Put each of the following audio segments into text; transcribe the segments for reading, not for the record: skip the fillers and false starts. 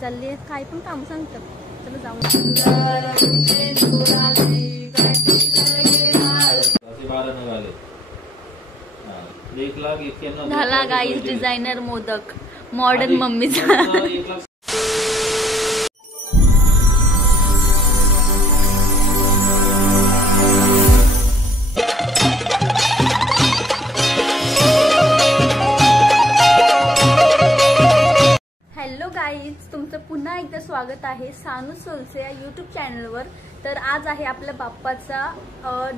चालली काय पण काम सांगतात. चला जाऊ. झाला गाईज डिझायनर मोदक मॉडर्न मम्मीचा. हॅलो गाईज, तुमचं पुन्हा एकदा स्वागत आहे सानू सोलसे या यूट्यूब चॅनलवर. तर आज आहे आपल्या बाप्पाचा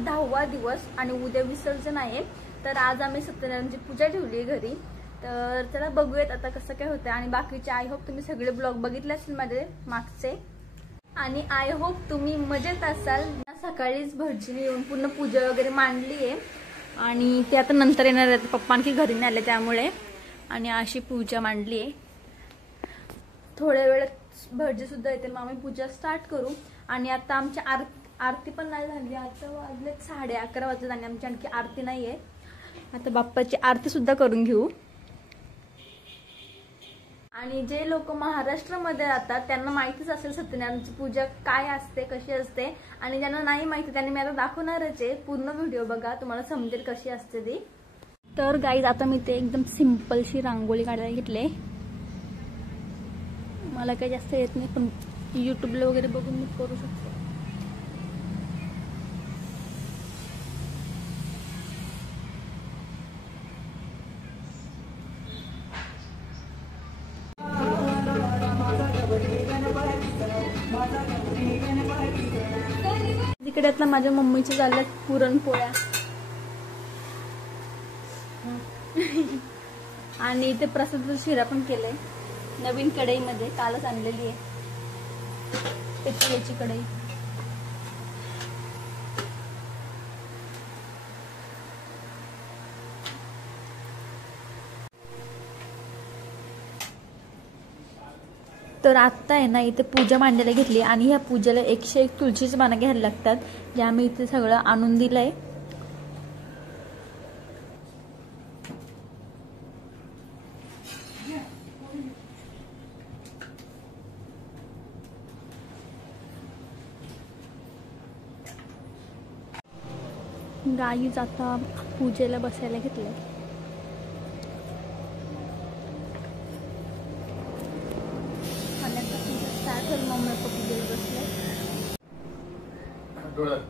10वा दिवस आणि उद्या विसर्जन आहे. तर आज आम्ही सत्यनारायणची पूजा ठेवली आहे घरी. तर चला बघूयात आता कसं काय होतं. आणि बाकीचे आय होप तुम्ही सगळे ब्लॉग बघितले असेल माझे मागचे. आणि आय होप तुम्ही मजेत असाल. सकाळीच भटजीने येऊन पूर्ण पूजा वगैरे मांडली आहे आणि ते आता नंतर येणार आहेत. पप्पा आणखी घरी नाही आले त्यामुळे. आणि अशी पूजा मांडली आहे. थोड्या वेळात भटजी सुद्धा येते, मग आम्ही पूजा स्टार्ट करू. आणि आता आमची आरती पण नाही झाली. आता वाजले 11:30 वाजले आणि आमची आणखी आरती नाही आहे. आता बाप्पाची आरती सुद्धा करून घेऊ. आणि जे लोक महाराष्ट्रामध्ये राहतात त्यांना माहितीच असेल सत्यनारायणची पूजा काय असते, कशी असते. आणि ज्यांना नाही माहिती त्यांनी मी आता दाखवणारच आहे. पूर्ण व्हिडिओ बघा, तुम्हाला समजेल कशी असते ती. तर गाईज आता मी ते एकदम सिंपलशी रांगोळी काढायला घेतले. मला काही जास्त येत नाही पण यूट्यूबला वगैरे बघून मी करू शकते. इकडे आता माझ्या मम्मीच्या झाल्यात पुरणपोळ्या आणि इथे प्रसादाचा शिरा पण केलाय नवीन कढईमध्ये, कालच आणलेली आहे पितळेची कढई. तर आत्ता आहे ना इथे पूजा मांडायला घेतली. आणि ह्या पूजेला 101 तुळशीची पानं घ्यायला लागतात, जे आम्ही इथे सगळं आणून दिलंय. गाईज आता पूजेला बसायला घेतलंय. मम्मी पप्पा पूजेला बसले. डोळ्यात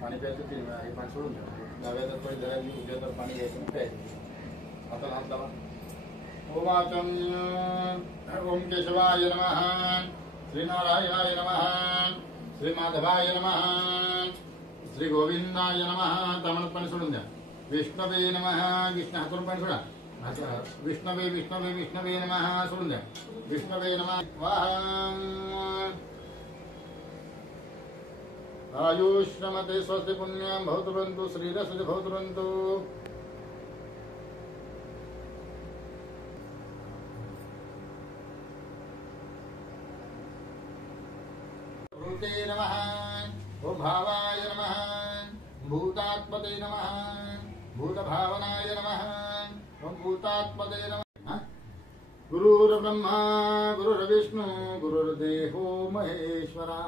पाणी प्यायचं 3 वेळा. हे पाणी सोडून द्या. डाव्याचा थोडी धरायची, उद्या तर पाणी घ्यायचं मग प्यायचं. आता हात लावा. ओम केशवाय नमः, श्रीनारायणाय नमः, श्री माधवाय नमः, श्री गोविंदाय नमः. तामणात पाणी सोडून द्या. विष्णवे नमः, विष्णू हातून पाणी सोडा. विष्णवे विष्णवे विष्णवे नमः सोडून द्या. विष्णवे नमः. आयुष्मते स्वस्ति पुण्यं भवतु श्रीरस्वति भवतु. भूते नमः, ओम भावाय नमः, भूतात्मते नमः, भूतभावनाय नमः, ओम भूतात्मते नमः. गुरुर्ब्रह्मा गुरुर्विष्णु गुरुर्देवो महेश्वरा,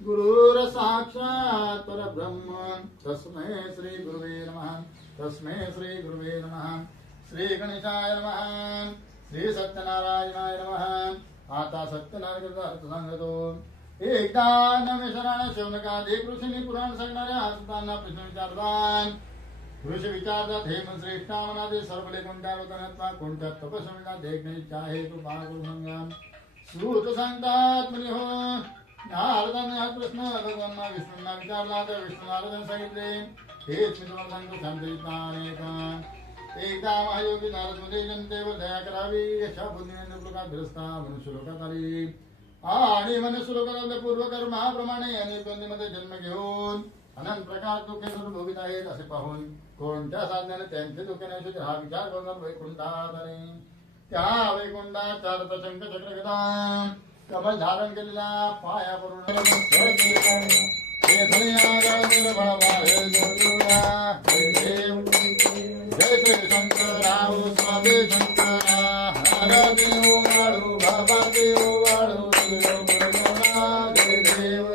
गुरुर्साक्षात् परब्रह्म तस्मै श्री गुरुवे नमः. तस्मै श्री गुरुवे नमः. श्री गणेशाय नमः, श्री सत्यनारायणाय नमः. आता सत्यनारायणाचा अर्थ सांगतो. एकदा नमेश्वराने शौनकाधिक ऋषींनी पुराण सांगणाऱ्या हसताना प्रश्न विचारतात. ऋषी विचारतात, हे मन श्रेष्ठा मनादे सर्वले कोणत्या वतनत्वा कोणत्या तपस्विना देखणे चाहे तू पाहू सांगा. सूत सांगतात म्हणे हो. नारदाने हा प्रश्न भगवान विष्णूंना विचारला तर विष्णू नारदाने सांगितले, हेच मी तुम्हाला सांगतो शांतता. एकदा महायोगी नारद मध्ये जनतेवर दया करावी यशा बुद्धीने लोकाग्रस्ता मनुष्य लोकात आली. आणि मनुष्य लोकांना पूर्वकर्माप्रमाणे अनेक मध्ये जन्म घेऊन अनंत प्रकार दुःखे सर्व भोगीत आहेत असे पाहून कोणत्या साधण्याने त्यांचे दुःखे नाही हा विचार करणार वैकुंठात. आणि त्या वैकुंठात 4 शंख चक्र गदा कमल धारण केलेला पाया करून जय श्री शंकराव स्वामी शंकरा हर देव वाळू बाबा देव वाळू देव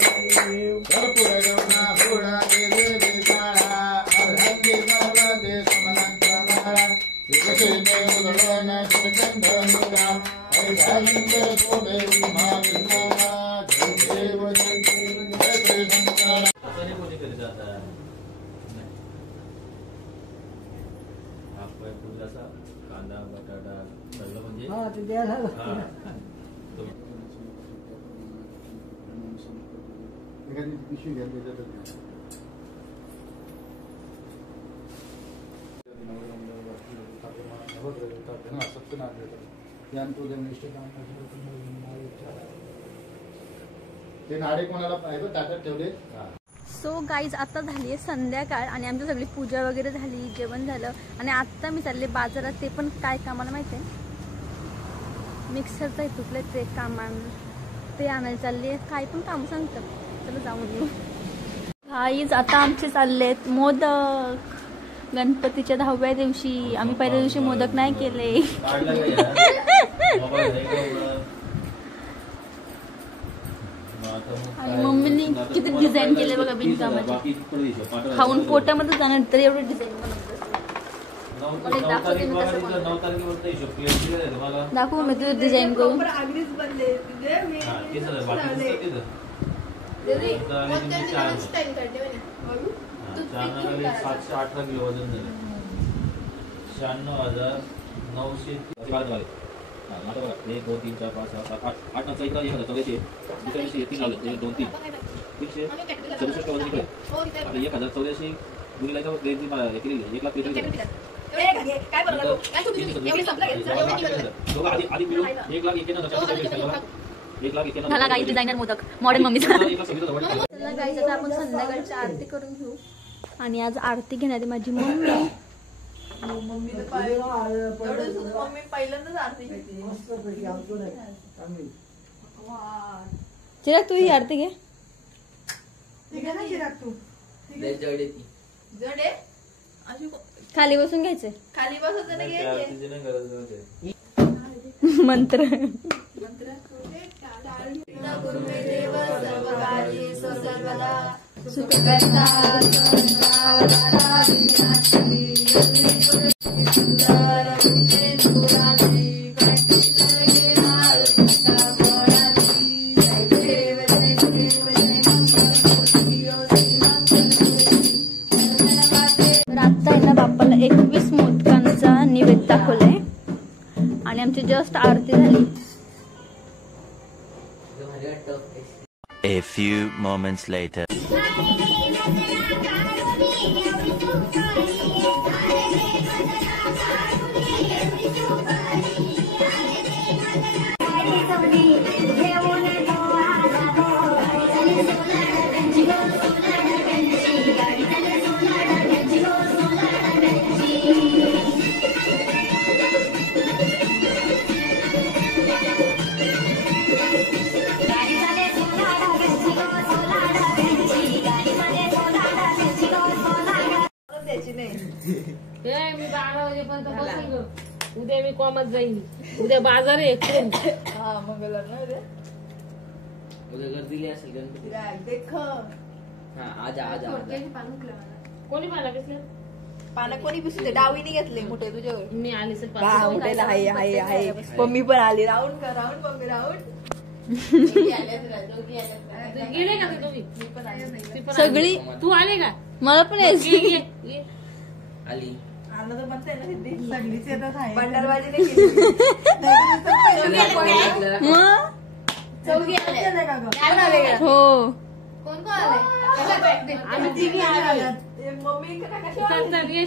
कर्पूर गौना हुडा देवी काळा अर्धंगी गौना दे समनांतरा शिवसे देव दळना शिवचंद्रा हरिदानंद सोमे उमा विष्णुना देव जय श्री शंकरा असं कोणी करीत आता आपण फुलासा कांदा बटाटा सगळं म्हणजे हा ते द्यायला एखादी पिशवी घ्या त्याच्यात ते नाडे कोणाला पाहिजे ताटात ठेवले. सो गाईज आता झाली आहे संध्याकाळ आणि आमची सगळी पूजा वगैरे झाली, जेवण झालं आणि आत्ता मी चालले बाजारात. ते पण काय कामाला माहिती आहे, मिक्सरचा तुटले ते कामान ते आणायला चालले. काय पण काम सांगतात, चला जाऊन येऊ. गाईज आता आमचे चाललेत मोदक. गणपतीच्या 10व्या दिवशी आम्ही पहिल्या दिवशी मोदक नाही केले. आणि मम्मीने किती डिझाईन केले बघा बिनकामाचे. खाऊन पोटामध्ये जाणार तर एवढे डिझाईन बनवतात. दाखवू मी तुझं डिझाईन करून. सातशे 18 किलो वजन झालं. 96,900. आता बघा 1 2 3 4 5 6 7 8 8 नंतर इकडे 1,000 दुसऱ्या दिवशी 3 लावले 1 2 3 367 वजन इकडे. आता 1,084 गुणिले याच्यावर केलेली 1,00,000 आधी मिळून 1,91,000 मला काही डिझायनर मोदक मॉडर्न मम्मीचा. चला गाईज आता आपण संध्याकाळची आरती करून घेऊ. आणि आज आरती घेणारी माझी मम्मी. मम्मी पहिल्यांदाच आरती चिराग तू ही आरती घे. जडे खाली बसून घ्यायचंय. खाली बसायचं नाही घ्यायचे. मंत्र गुरुदेव सर्वकार्ये सर्वदा सुखकर्ता बाप्पाला 21 मोदकांचा निवेद दाखवलाय आणि आमची जस्ट आरती झाली. A few moments later. मी 12 वाजेपर्यंत बसेल. उद्या मी कॉमत जाईन. उद्या बाजार आहे. हा मंगळवार ना उद्या. उद्या गर्दी असेल गणपती. देख आज कोणी मला कसलं पानं कोणी पिसले डावीने घेतले मोठे तुझ्यावर. मी आले सर उठायला हाय हाय हाय. मम्मी पण आली. राऊंड कर राऊंड मम्मी राऊंड. गेले का तुम्ही? सगळी तू आले का? मला पण यायची. आली आलं तर म्हणते ना सिद्धी सगळीच येतात आहे. बंडरबाजीने चौघी आले का? हो कोण कोण आले? आम्ही तिघी आले. मम्मी घे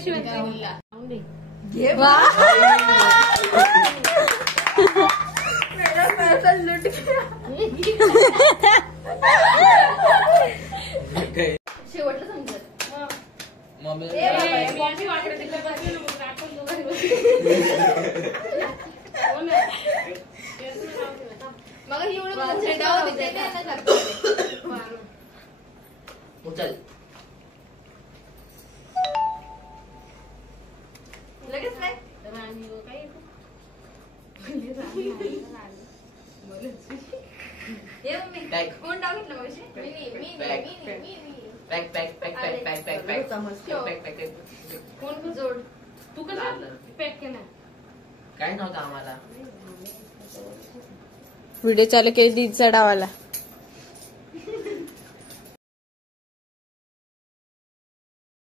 शेवटला समजत. मम्मी मग उचल लगेच काय ये मम्मी Back. कोण डाव घेतलं मगाशी? Pack pack pack pack pack pack pack pack pack कोण जोड तू कसं पॅक केला काय नव्हतं आम्हाला व्हिडिओ चालू केली दीदचा डावाला